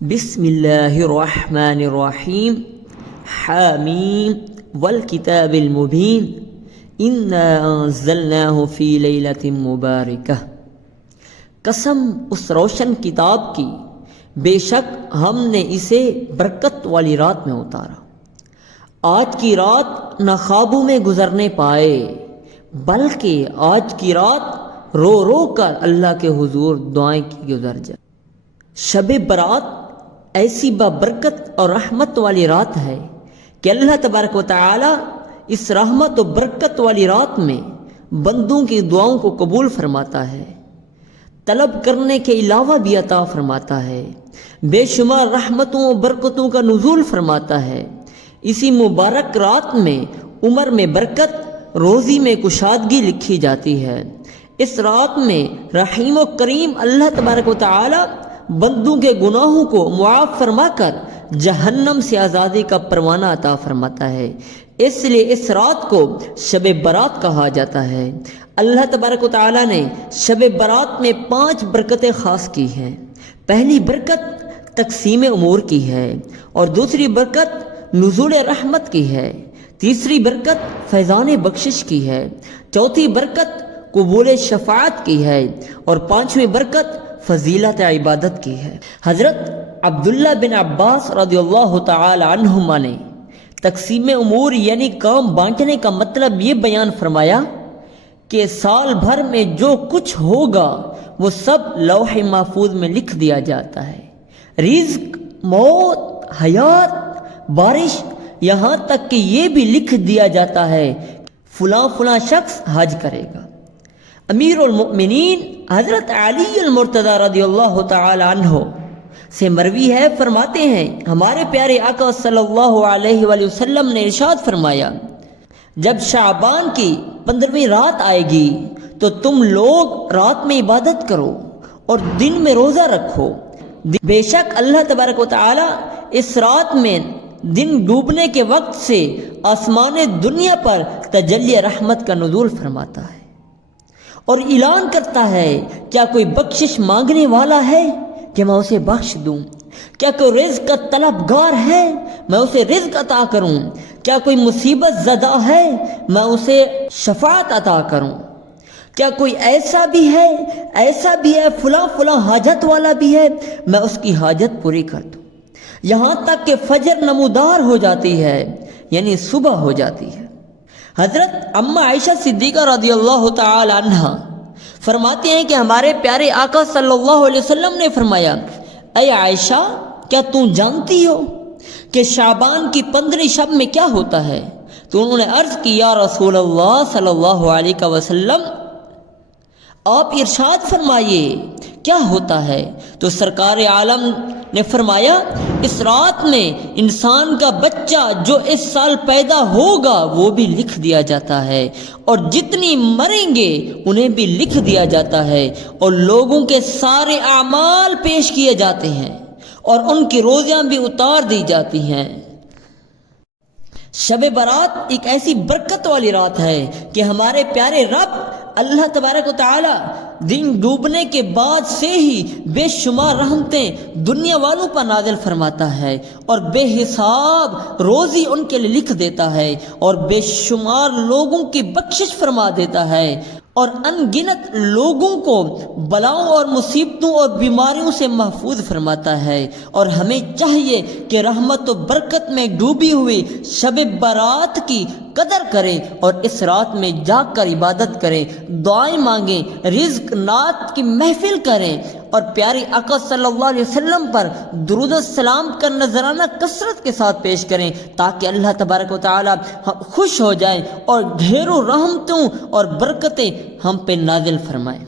بسم اللہ الرحمن الرحیم حامیم والکتاب المبین انا انزلناہ فی لیلۃ مبارکہ۔ قسم اس روشن کتاب کی، بے شک ہم نے اسے برکت والی رات میں اتارا۔ آج کی رات نہ خوابوں میں گزرنے پائے، بلکہ آج کی رات رو رو کر اللہ کے حضور دعائیں کی گزر جائے۔ شب برات ایسی بابرکت اور رحمت والی رات ہے کہ اللہ تبارک و تعالی اس رحمت و برکت والی رات میں بندوں کی دعاؤں کو قبول فرماتا ہے، طلب کرنے کے علاوہ بھی عطا فرماتا ہے، بے شمار رحمتوں و برکتوں کا نزول فرماتا ہے۔ اسی مبارک رات میں عمر میں برکت، روزی میں کشادگی لکھی جاتی ہے۔ اس رات میں رحیم و کریم اللہ تبارک و تعالی بندوں کے گناہوں کو معاف فرما کر جہنم سے آزادی کا پروانہ عطا فرماتا ہے۔ اس لیے اس رات کو شب برات کہا جاتا ہے۔ اللہ تبارک و تعالی نے شب برات میں 5 برکتیں خاص کی ہیں۔ پہلی برکت تقسیم امور کی ہے، اور دوسری برکت نزول رحمت کی ہے، تیسری برکت فیضان بخشش کی ہے، چوتھی برکت قبول شفاعت کی ہے، اور 5ویں برکت فضیلت عبادت کی ہے۔ حضرت عبداللہ بن عباس رضی اللہ تعالی عنہما نے تقسیم امور یعنی کام بانٹنے کا مطلب یہ بیان فرمایا کہ سال بھر میں جو کچھ ہوگا وہ سب لوح محفوظ میں لکھ دیا جاتا ہے۔ رزق، موت، حیات، بارش، یہاں تک کہ یہ بھی لکھ دیا جاتا ہے فلاں فلاں شخص حج کرے گا۔ امیر المؤمنین حضرت علی المرتضی رضی اللہ تعالی عنہ سے مروی ہے، فرماتے ہیں ہمارے پیارے آقا صلی اللہ علیہ وآلہ وسلم نے ارشاد فرمایا، جب شعبان کی 15ویں رات آئے گی تو تم لوگ رات میں عبادت کرو اور دن میں روزہ رکھو۔ بے شک اللہ تبارک و تعالی اس رات میں دن ڈوبنے کے وقت سے آسمان دنیا پر تجلی رحمت کا نزول فرماتا ہے اور اعلان کرتا ہے، کیا کوئی بخشش مانگنے والا ہے کہ میں اسے بخش دوں؟ کیا کوئی رزق کا طلبگار ہے میں اسے رزق عطا کروں؟ کیا کوئی مصیبت زدہ ہے میں اسے شفاعت عطا کروں؟ کیا کوئی ایسا بھی ہے فلاں فلاں حاجت والا بھی ہے میں اس کی حاجت پوری کر دوں؟ یہاں تک کہ فجر نمودار ہو جاتی ہے، یعنی صبح ہو جاتی ہے۔ حضرت اما عائشہ صدیقہ رضی اللہ تعالی عنہ فرماتے ہیں کہ ہمارے پیارے آقا صلی اللہ علیہ وسلم نے فرمایا، اے عائشہ، کیا تم جانتی ہو کہ شعبان کی 15 شب میں کیا ہوتا ہے؟ تو انہوں نے عرض کی، یا رسول اللہ صلی اللہ علیہ وسلم، آپ ارشاد فرمائیے کیا ہوتا ہے؟ تو سرکار عالم نے فرمایا، اس رات میں انسان کا بچہ جو اس سال پیدا ہوگا وہ بھی لکھ دیا جاتا ہے، اور جتنی مریں گے انہیں بھی لکھ دیا جاتا ہے، اور لوگوں کے سارے اعمال پیش کیے جاتے ہیں اور ان کی روزیاں بھی اتار دی جاتی ہیں۔ شب برات ایک ایسی برکت والی رات ہے کہ ہمارے پیارے رب اللہ تبارک و تعالی دن ڈوبنے کے بعد سے ہی بے شمار رحمتیں دنیا والوں پر نازل فرماتا ہے، اور بے حساب روزی ان کے لیے لکھ دیتا ہے، اور بے شمار لوگوں کی بخشش فرما دیتا ہے، اور ان گنت لوگوں کو بلاؤں اور مصیبتوں اور بیماریوں سے محفوظ فرماتا ہے۔ اور ہمیں چاہیے کہ رحمت و برکت میں ڈوبی ہوئی شب برات کی قدر کریں اور اس رات میں جاگ کر عبادت کریں، دعائیں مانگیں، رزق نات کی محفل کریں، اور پیارے آقا صلی اللہ علیہ وسلم پر درود السلام کا نذرانہ کثرت کے ساتھ پیش کریں، تاکہ اللہ تبارک و تعالی خوش ہو جائیں اور ڈھیروں رحمتوں اور برکتیں ہم پہ نازل فرمائیں۔